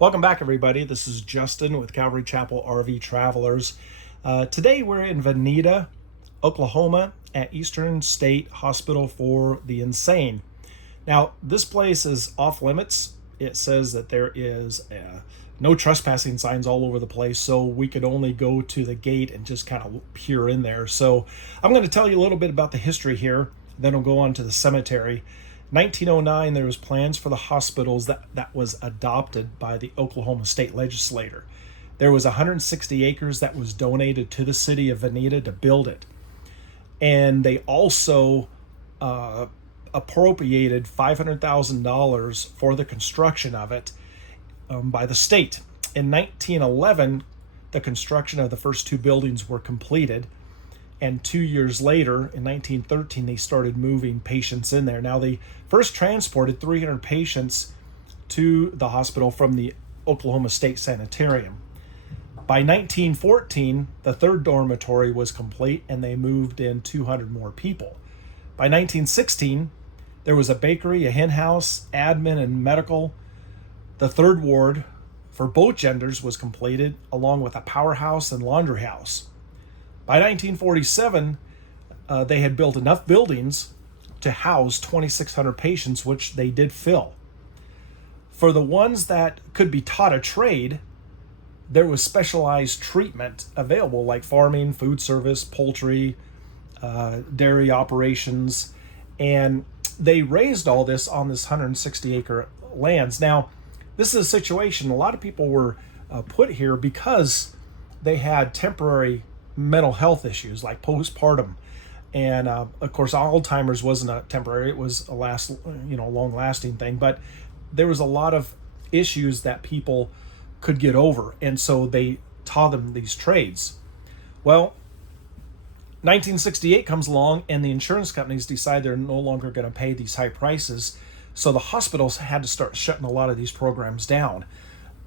Welcome back, everybody. This is Justin with Calvary Chapel RV Travelers. Today we're in Veneta, Oklahoma at Eastern State Hospital for the Insane. Now, this place is off limits. It says that there is no trespassing signs all over the place, so we could only go to the gate and just kind of peer in there. So I'm going to tell you a little bit about the history here, then we'll go on to the cemetery. 1909, there was plans for the hospitals that was adopted by the Oklahoma State Legislature. There was 160 acres that was donated to the city of Veneta to build it. And they also appropriated $500,000 for the construction of it by the state. In 1911, the construction of the first two buildings were completed. And 2 years later, in 1913, they started moving patients in there. Now, they first transported 300 patients to the hospital from the Oklahoma State Sanitarium. By 1914, the third dormitory was complete, and they moved in 200 more people. By 1916, there was a bakery, a hen house, admin, and medical. The third ward for both genders was completed, along with a powerhouse and laundry house. By 1947, they had built enough buildings to house 2,600 patients, which they did fill. For the ones that could be taught a trade, there was specialized treatment available, like farming, food service, poultry, dairy operations, and they raised all this on this 160-acre lands. Now, this is a situation, a lot of people were put here because they had temporary mental health issues like postpartum, and of course Alzheimer's wasn't a temporary, it was a long-lasting thing, but there was a lot of issues that people could get over, and so they taught them these trades. Well, 1968 comes along and the insurance companies decide they're no longer going to pay these high prices, so the hospitals had to start shutting a lot of these programs down.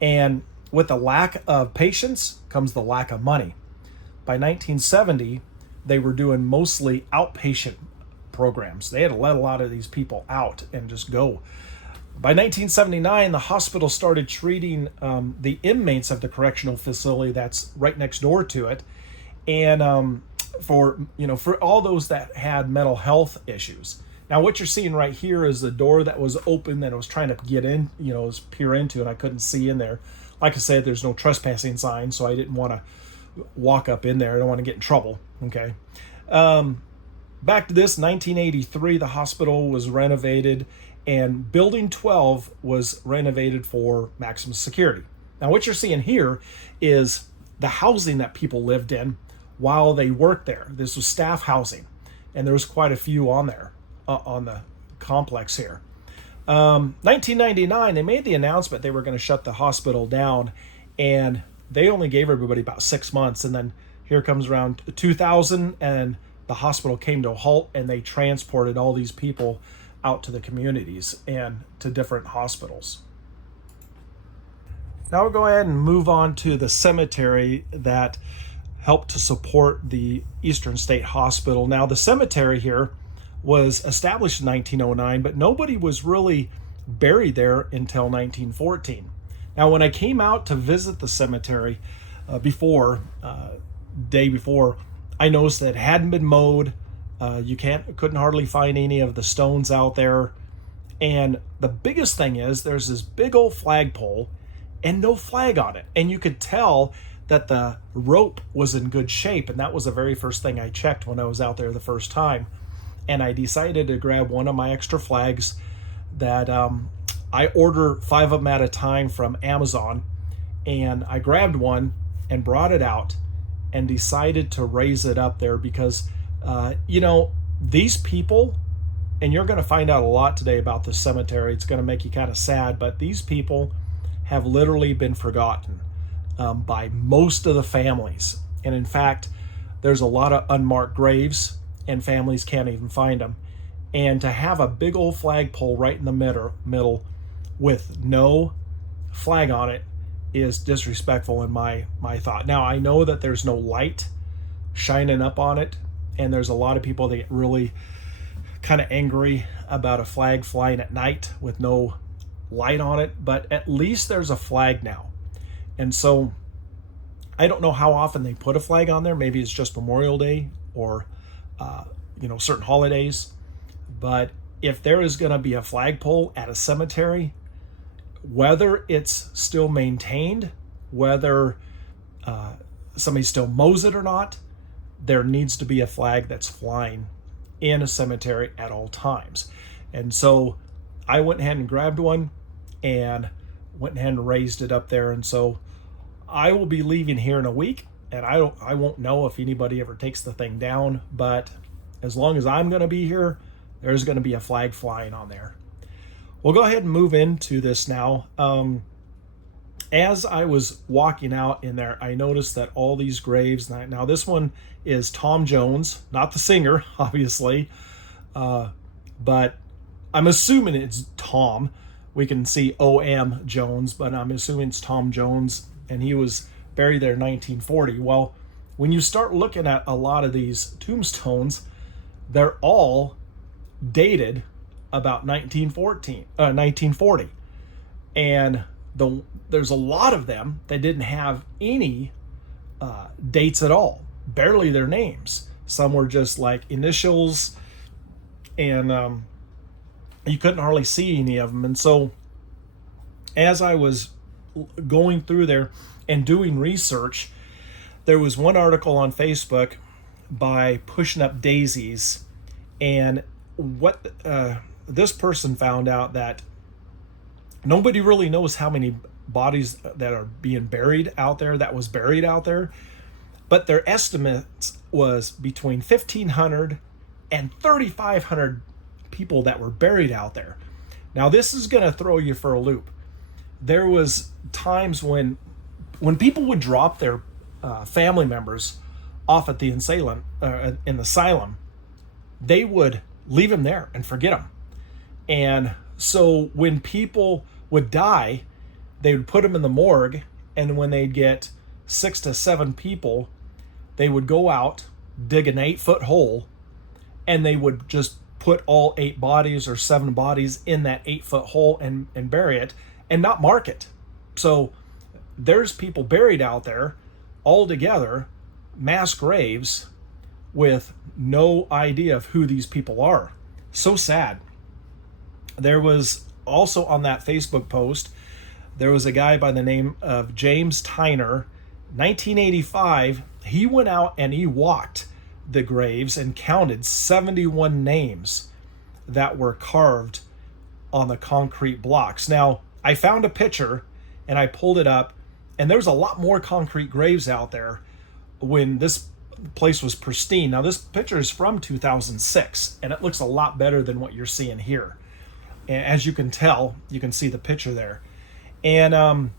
And with the lack of patients comes the lack of money. By 1970, they were doing mostly outpatient programs. They had to let a lot of these people out and just go. By 1979, the hospital started treating the inmates of the correctional facility that's right next door to it, and for all those that had mental health issues. Now, what you're seeing right here is the door that was open that I was trying to get in, was peer into, and I couldn't see in there. Like I said, there's no trespassing sign, so I didn't want to walk up in there. I don't want to get in trouble. Okay. Back to this, 1983, the hospital was renovated, and Building 12 was renovated for maximum security. Now, what you're seeing here is the housing that people lived in while they worked there. This was staff housing, and there was quite a few on there, on the complex here. 1999, they made the announcement they were going to shut the hospital down, and they only gave everybody about 6 months, and then here comes around 2000, and the hospital came to a halt, and they transported all these people out to the communities and to different hospitals. Now we'll go ahead and move on to the cemetery that helped to support the Eastern State Hospital. Now, the cemetery here was established in 1909, but nobody was really buried there until 1914. Now, when I came out to visit the cemetery day before, I noticed that it hadn't been mowed. You couldn't hardly find any of the stones out there. And the biggest thing is there's this big old flagpole and no flag on it. And you could tell that the rope was in good shape. And that was the very first thing I checked when I was out there the first time. And I decided to grab one of my extra flags that I order 5 of them at a time from Amazon, and I grabbed one and brought it out and decided to raise it up there because, these people, and you're going to find out a lot today about the cemetery. It's going to make you kind of sad, but these people have literally been forgotten by most of the families. And in fact, there's a lot of unmarked graves, and families can't even find them. And to have a big old flagpole right in the middle with no flag on it is disrespectful in my thought. Now, I know that there's no light shining up on it, and there's a lot of people that get really kind of angry about a flag flying at night with no light on it, but at least there's a flag now. And so I don't know how often they put a flag on there. Maybe it's just Memorial Day or, certain holidays. But if there is going to be a flagpole at a cemetery, whether it's still maintained, whether somebody still mows it or not, there needs to be a flag that's flying in a cemetery at all times. And so I went ahead and grabbed one and went ahead and raised it up there. And so I will be leaving here in a week, and I won't know if anybody ever takes the thing down, but as long as I'm going to be here, there's going to be a flag flying on there. We'll go ahead and move into this now. As I was walking out in there, I noticed that all these graves, now this one is Tom Jones, not the singer, obviously, but I'm assuming it's Tom. We can see O.M. Jones, but I'm assuming it's Tom Jones, and he was buried there in 1940. Well, when you start looking at a lot of these tombstones, they're all dated about 1940. And there's a lot of them that didn't have any dates at all, barely their names. Some were just like initials, and you couldn't hardly see any of them. And so as I was going through there and doing research, there was one article on Facebook by Pushing Up Daisies, and what this person found out that nobody really knows how many bodies that are being buried out there, but their estimates was between 1,500 and 3,500 people that were buried out there. Now this is going to throw you for a loop. There was times when people would drop their family members off at the asylum, they would leave them there and forget them. And so when people would die, they would put them in the morgue, and when they'd get 6 to 7 people, they would go out, dig an 8-foot hole, and they would just put all 8 bodies or 7 bodies in that 8-foot hole and bury it and not mark it. So there's people buried out there all together, mass graves, with no idea of who these people are. So sad. There was also on that Facebook post, there was a guy by the name of James Tyner. 1985, he went out and he walked the graves and counted 71 names that were carved on the concrete blocks. Now, I found a picture and I pulled it up, and there's a lot more concrete graves out there when this place was pristine. Now, this picture is from 2006, and it looks a lot better than what you're seeing here. And as you can tell, you can see the picture there. And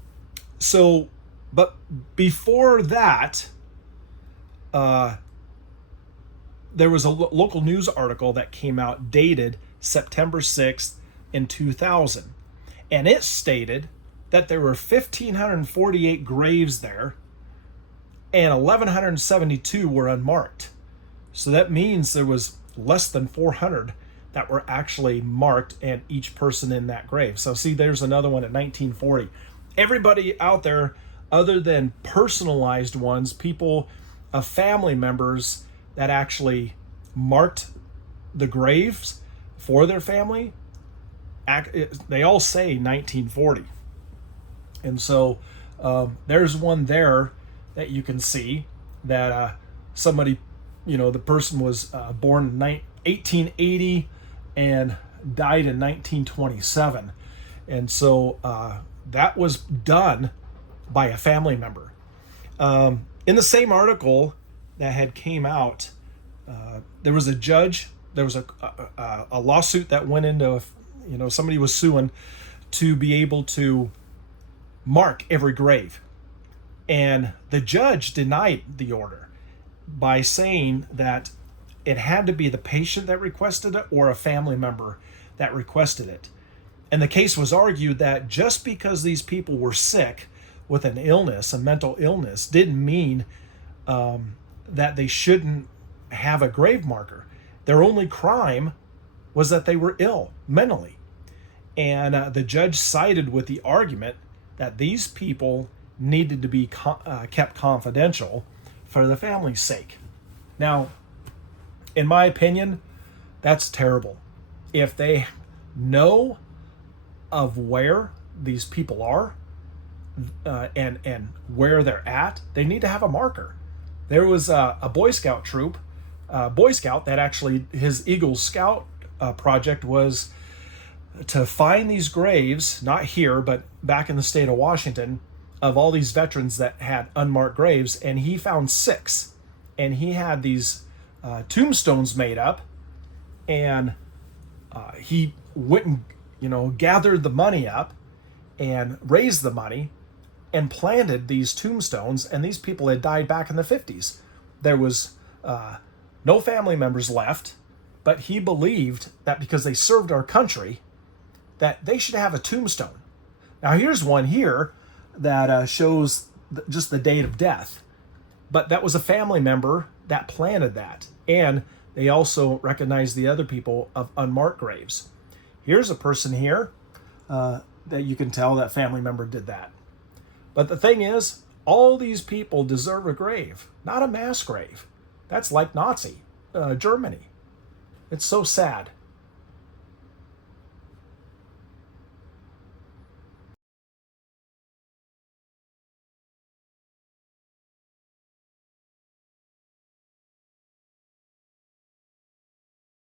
but before that, there was a local news article that came out dated September 6th in 2000. And it stated that there were 1,548 graves there, and 1,172 were unmarked. So that means there was less than 400 that were actually marked, and each person in that grave. So see, there's another one at 1940. Everybody out there, other than personalized ones, people, family members that actually marked the graves for their family, they all say 1940. And so there's one there that you can see that somebody, the person was born in 1880 and died in 1927. And so that was done by a family member. In the same article that had came out, there was a judge, there was a lawsuit that went into, somebody was suing to be able to mark every grave. And the judge denied the order by saying that it had to be the patient that requested it or a family member that requested it. And the case was argued that just because these people were sick with an illness, a mental illness, didn't mean that they shouldn't have a grave marker. Their only crime was that they were ill mentally. And the judge sided with the argument that these people needed to be kept confidential for the family's sake. Now, in my opinion, that's terrible. If they know of where these people are and where they're at, they need to have a marker. There was a Boy Scout troop, Boy Scout, that actually his Eagle Scout project was to find these graves, not here, but back in the state of Washington, of all these veterans that had unmarked graves, and he found 6. And he had these tombstones made up, and he went and gathered the money up and raised the money and planted these tombstones, and these people had died back in the 50s. There was no family members left, but he believed that because they served our country, that they should have a tombstone. Now here's one here that shows just the date of death, but that was a family member that planted that, and they also recognized the other people of unmarked graves. Here's a person here that you can tell that family member did that. But the thing is, all these people deserve a grave, not a mass grave. That's like Nazi Germany. It's so sad.